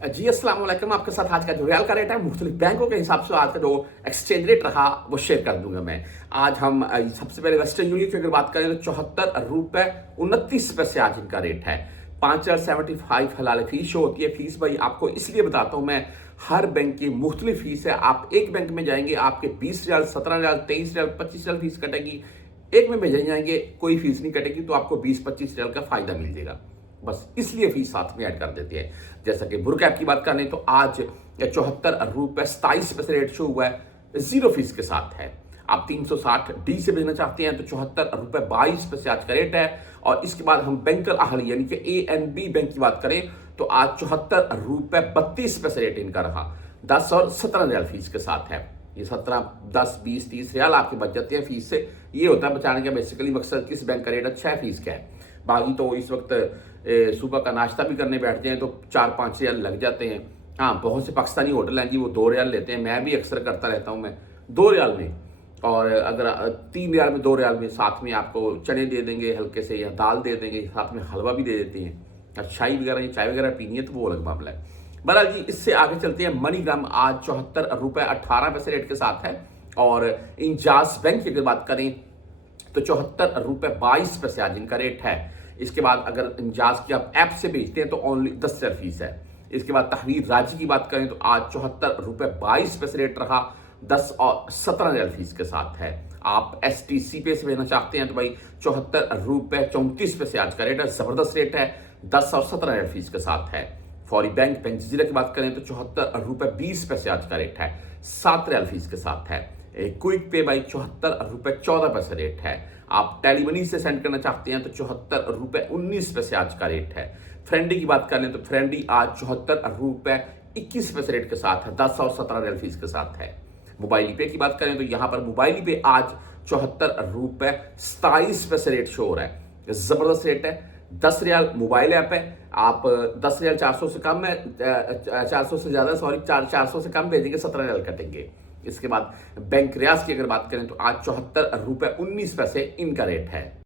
जी अस्सलाम वालेकुम। आपके साथ आज का जो रियाल का रेट है मुख्तलिफ बैंकों के हिसाब से आज का जो एक्सचेंज रेट रहा वो शेयर कर दूंगा मैं। आज हम सबसे पहले वेस्टर्न यूनियन की अगर बात करें तो 74 रुपए 29 पैसे आज इनका रेट है। 5075 हलाल फीस शो होती है। फीस भाई आपको इसलिए बताता हूं मैं, हर बैंक की मुख्तलिफ फीस है। आप एक बैंक में जाएंगे आपके 20 रियाल 17 रियाल 23 रियाल 25 रियाल फीस कटेगी। एक में भेजे जाएंगे कोई फीस नहीं कटेगी, तो आपको 20-25 रियाल का फायदा मिल जाएगा। बस इसलिए फीस साथ में ऐड कर देते हैं। जैसा कि बुर कैप की बात करें तो आज 74 रुपए 27 पैसे रेट शो हुआ है, जीरो फीस के साथ है। आप 360 डी से भेजना चाहते हैं तो 74 रुपए 22 पैसे आज का रेट है। और इसके बाद हम बैंकर आहली यानी कि ANB बैंक की बात करें तो आज 74 रुपए 32 पैसे रेट इनका रहा। 10 और 17 रियाल फीस के साथ है। ये 17 10 20 30 रियाल आपके बच जाते हैं फीस से। ये होता है बचाने का बेसिकली मकसद, किस बैंक का रेट अच्छा है, फीस क्या है। बाकी तो इस वक्त सुबह का नाश्ता भी करने बैठते हैं तो 4-5 रियाल लग जाते हैं। हाँ, बहुत से पाकिस्तानी होटल हैं जी वो 2 रियाल लेते हैं। मैं भी अक्सर करता रहता हूँ, मैं 2 रियाल में। और अगर 3 रियाल में 2 रियाल में साथ में आपको चने दे देंगे हल्के से, या दाल दे देंगे, साथ में हलवा भी दे देते हैं। और चाय वगैरह चाय वगैरह पीनी है तो वो अलग मामला है। बहरहाल जी, इससे आगे चलते हैं। मनीग्राम आज 74 रुपए 18 पैसे रेट के साथ है। और इंजाज बैंक की अगर बात करें तो 74 रुपए 22 पैसे आज इनका रेट है। इसके बाद अगर इंजाज की आप ऐप से भेजते हैं तो ओनली 10 रियाल फीस है। इसके बाद तहरीर राज्य की बात करें तो आज 74 रुपए 22 पैसे रेट रहा। 10 और 17 रियाल फीस के साथ है। आप STC पे से भेजना चाहते हैं तो भाई 74 रुपए 34 पैसे आज का रेट है, जबरदस्त रेट है। 10 और 17 रियाल फीस के साथ है। फौरी बैंक जजीरा की बात करें तो 74 रुपए 20 पैसे आज का रेट है, 7 रियाल फीस के साथ है। क्विक पे बाई 74 रुपए 14 पैसे रेट है। आप टेलीमनी से सेंड करना चाहते हैं तो 74 रुपए 19 पैसे आज का रेट है। फ्रेंडी की बात करें तो फ्रेंडी आज 74 रुपए 21 पैसे रेट के साथ है, 10 और 17 रियाल फीस के साथ है। मोबाइल पे की बात करें तो यहां पर मोबाइल पे आज 74 रुपए 27 पैसे रेट शो हो रहा है, जबरदस्त रेट है। 10 रियाल मोबाइल ऐप है। आप 10 रियाल 400 से कम है, 400 से ज्यादा, सॉरी 400 से कम भेजेंगे 17 रियाल कटेंगे। इसके बाद बैंक रियाज की अगर बात करें तो आज 74 रुपए 19 पैसे इनका रेट है।